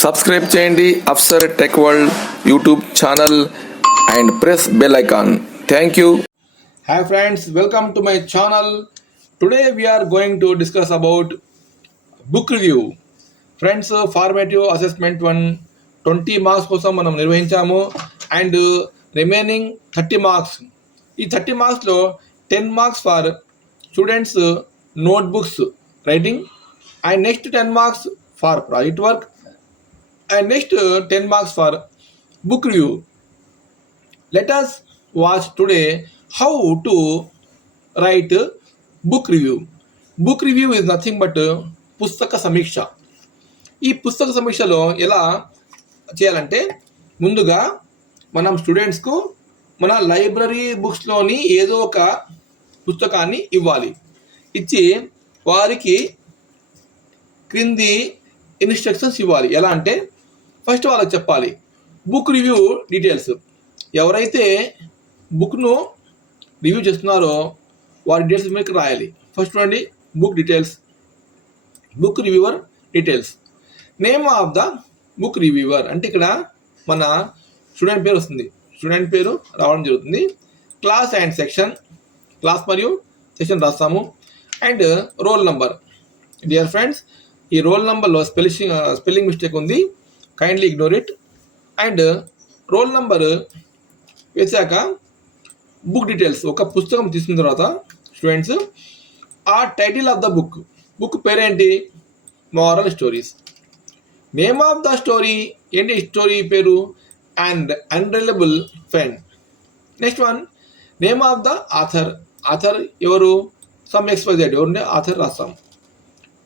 Subscribe చేయండి Afsar tech world YouTube channel and press bell icon. Thank you. Hi friends, welcome to my channel. Today we are going to discuss about book review. Friends, formative assessment 1 20 marks కోసం మనం నిర్వహించాము and remaining 30 marks. ఈ 30 మార్క్స్లో 10 marks for students notebooks writing and next 10 marks for project work and next 10 marks for book review. Let us watch today how to write book review. Book review is nothing but పుస్తక సమీక్ష. ఈ పుస్తక సమీక్షలో ఎలా చేయాలంటే ముందుగా మనం స్టూడెంట్స్కు మన లైబ్రరీ బుక్స్లోని ఏదో ఒక పుస్తకాన్ని ఇవ్వాలి. ఇచ్చి వారికి క్రింది ఇన్స్ట్రక్షన్స్ ఇవ్వాలి. ఎలా అంటే ఫస్ట్ వాళ్ళకి చెప్పాలి బుక్ రివ్యూ డీటెయిల్స్. ఎవరైతే బుక్ను రివ్యూ చేస్తున్నారో వారి డీటెయిల్స్ మీకు రాయాలి. ఫస్ట్ చూడండి, book details, book reviewer details, name of the book reviewer అంటే ఇక్కడ మన స్టూడెంట్ పేరు వస్తుంది, స్టూడెంట్ పేరు రావడం జరుగుతుంది. క్లాస్ అండ్ సెక్షన్, క్లాస్ మరియు సెక్షన్ రాస్తాము. And roll number. Dear friends, ఈ రోల్ నంబర్లో స్పెల్లింగ్ మిస్టేక్ ఉంది, kindly ignore it. And roll number వేసాక బుక్ డీటెయిల్స్, ఒక పుస్తకం తీసుకున్న తర్వాత స్టూడెంట్స్ ఆ title of the book, book పేరేంటి, moral stories. Name of the story ఏంటి, స్టోరీ పేరు and unreliable friend. Next one, name of the author, author ఎవరు, సమ్ ఎక్స్పైజెడ్, ఎవరుంటే ఆథర్ రాస్తాం.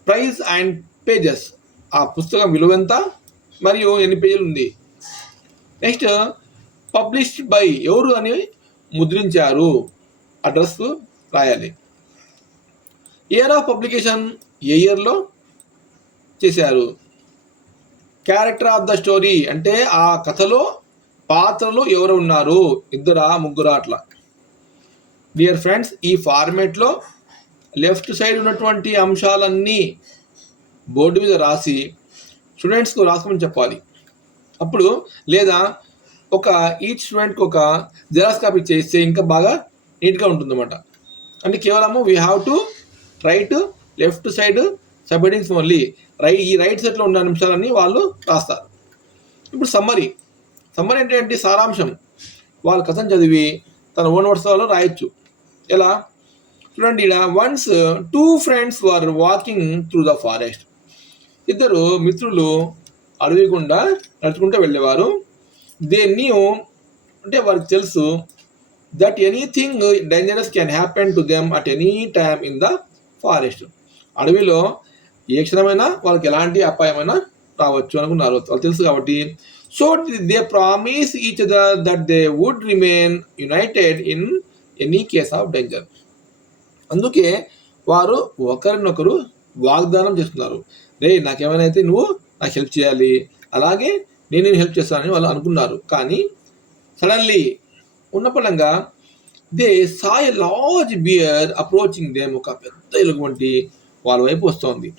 ప్రైస్ అండ్ పేజెస్, ఆ పుస్తకం విలువ ఎంత మరియు ఎన్ని పేజీలు ఉంది. నెక్స్ట్ పబ్లిష్డ్ బై, ఎవరు అని ముద్రించారు, అడ్రస్ రాయాలి. ఇయర్ ఆఫ్ పబ్లికేషన్, ఏ ఇయర్లో చేశారు. క్యారెక్టర్ ఆఫ్ ద స్టోరీ అంటే ఆ కథలో పాత్రలు ఎవరు ఉన్నారు, ఇద్దరా ముగ్గురా అట్లా. డియర్ ఫ్రెండ్స్, ఈ ఫార్మేట్లో లెఫ్ట్ సైడ్ ఉన్నటువంటి అంశాలన్నీ బోర్డు మీద రాసి స్టూడెంట్స్కు రాసుకోమని చెప్పాలి. అప్పుడు లేదా ఒక ఈచ్ స్టూడెంట్కి ఒక జెరాక్స్ కాపీ చేస్తే ఇంకా బాగా నీట్గా ఉంటుందన్నమాట. అంటే కేవలము we have to right left side sub headings only. ఈ రైట్ సైడ్లో ఉన్న అంశాలన్నీ వాళ్ళు రాస్తారు. ఇప్పుడు సమ్మరీ అంటే ఏంటి, సారాంశం. వాళ్ళ కథను చదివి తన ఓన్ వర్డ్స్లో రాయొచ్చు. ఎలా చూడండి, ఇలా once 2 friends were walking through the forest. ఇద్దరు మిత్రులు అడవి గుండా నడుచుకుంటూ వెళ్ళేవారు. దే న్యూ అంటే వారికి తెలుసు that anything dangerous can happen to them at any time in the forest. అడవిలో ఏ క్షణమైనా వాళ్ళకి ఎలాంటి అపాయమైనా రావచ్చు అనుకున్నారు, వాళ్ళు తెలుసు కాబట్టి. So they promise each other that they would remain united in any case of danger. అందుకే వారు ఒకరినొకరు వాగ్దానం చేస్తున్నారు, రే నాకేమైనా అయితే నువ్వు నాకు హెల్ప్ చేయాలి, అలాగే నేను హెల్ప్ చేస్తానని వాళ్ళు అనుకున్నారు. కానీ సడన్లీ ఉన్నపళంగా they saw a large bear approaching them, ఒక పెద్ద ఎలుగుబంటి వాళ్ళ వైపు వస్తుంది.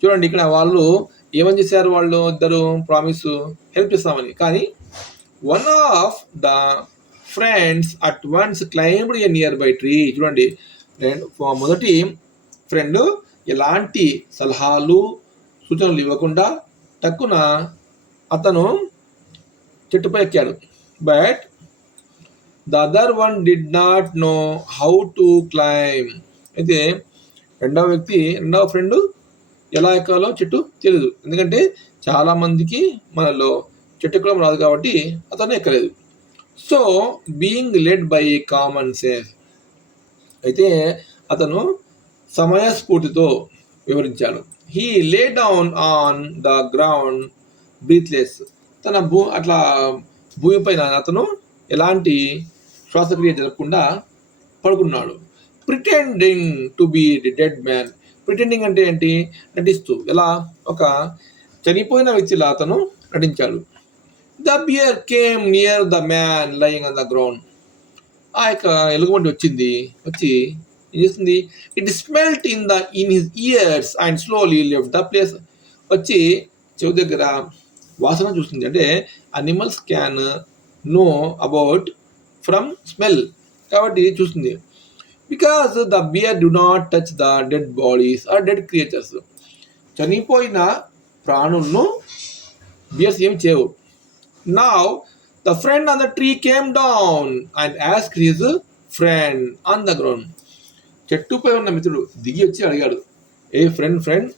చూడండి, ఇక్కడ వాళ్ళు ఏమని చేశారు, వాళ్ళు ఇద్దరు ప్రామిస్ హెల్ప్ చేస్తామని. కానీ one of the friends at once climbed a near by tree. చూడండి, మొదటి ఫ్రెండ్ ఎలాంటి సలహాలు సూచనలు ఇవ్వకుండా టక్కున అతను చెట్టుపై ఎక్కాడు. But the other one did not know how to claim. అయితే రెండవ ఫ్రెండ్ ఎలా ఎక్కాలో చెట్టు తెలియదు, ఎందుకంటే చాలామందికి మనలో చెట్టు ఎక్కడం రాదు కాబట్టి అతను ఎక్కలేదు. So being led by common sense, అయితే అతను సమయస్ఫూర్తితో వివరించాడు. He lay down on the ground breathless. తన అట్లా భూమిపైన అతను ఎలాంటి శ్వాసక్రియ జరగకుండా పడుకున్నాడు. Pretending to be the dead man. Pretending అంటే ఏంటి, నటిస్తూ. ఎలా, ఒక చనిపోయిన వ్యక్తిలా అతను నటించాడు. The bear came near the man lying on the ground. ఆ యొక్క ఎలుగుబంటి వచ్చి ఏం చేస్తుంది, it smelt in his ears and slowly left the place. వచ్చి చెవి దగ్గర వాసన చూస్తుంది. అంటే animals can know about from smell, కాబట్టి చూస్తుంది. Because the bear do not touch the dead bodies or dead creatures, చనిపోయిన ప్రాణులను బియర్స్ ఏమి చేయవు. Now the friend on the tree came down and asked his friend on the ground. చెట్టుపై ఉన్న మిత్రుడు దిగి వచ్చి అడిగాడు, hey friend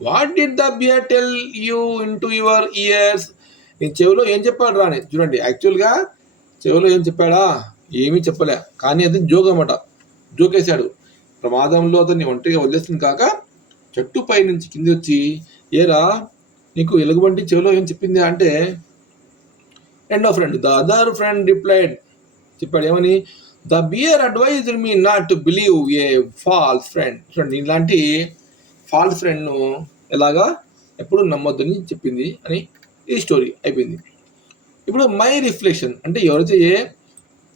what did the bear tell you in to your ears? నీ చెవిలో ఏం చెప్పాడు రా అని. చూడండి, యాక్చువల్గా చెవిలో ఏం చెప్పాడా, ఏమీ చెప్పలే, కానీ అది జోక్ అన్నమాట, జోకేశాడు. ప్రమాదంలో అతన్ని ఒంటరిగా వదిలేస్తుంది కాక చెట్టుపై నుంచి కింది వచ్చి, ఏరా నీకు ఎలుగుబంటి చెవిలో ఏం చెప్పింది అంటే, రెండో friend the other friend replied, చెప్పాడు ఏమని, the bear advised me not to believe a false friend. చూడండి, ఇలాంటి ఫాల్స్ ఫ్రెండ్ను ఎలాగా ఎప్పుడు నమ్మొద్దని చెప్పింది అని ఈ స్టోరీ అయిపోయింది. ఇప్పుడు మై రిఫ్లెక్షన్ అంటే ఎవరైతే ఏ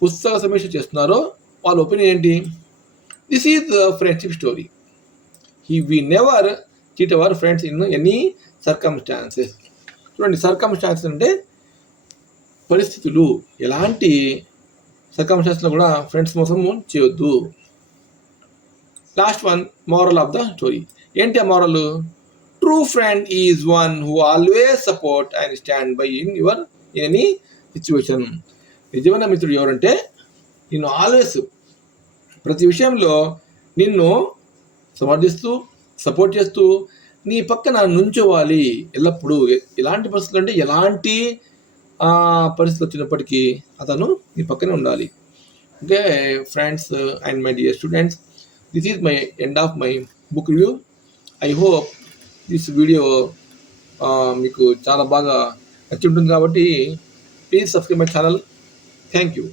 పుస్తక సమీక్ష చేస్తున్నారో వాళ్ళ ఒపీనియన్ ఏంటి? This is the friendship story. We never cheat our friends in any circumstances. చూడండి, సర్కమ్స్టాన్సెస్ అంటే పరిస్థితులు, ఎలాంటి సర్కమ్స్టాన్స్లో కూడా ఫ్రెండ్స్ మోసం చేయొద్దు. Last one, moral of the story. ఏంటి ఆ moral? True friend is one who always support and stand by in any situation. నిజమైన మిత్రుడు ఎవరంటే నిన్ను ఆల్వేస్, ప్రతి విషయంలో నిన్ను సమర్థిస్తూ సపోర్ట్ చేస్తూ నీ పక్కన నుంచోవాలి ఎల్లప్పుడూ. ఎలాంటి పరిస్థితులు అంటే ఎలాంటి పరిస్థితులు వచ్చినప్పటికీ అతను నీ పక్కనే ఉండాలి. Okay friends and my dear students, this is my end of my book review. I hope this video మీకు చాలా బాగా నచ్చి ఉంటుంది కాబట్టి please subscribe my channel. Thank you.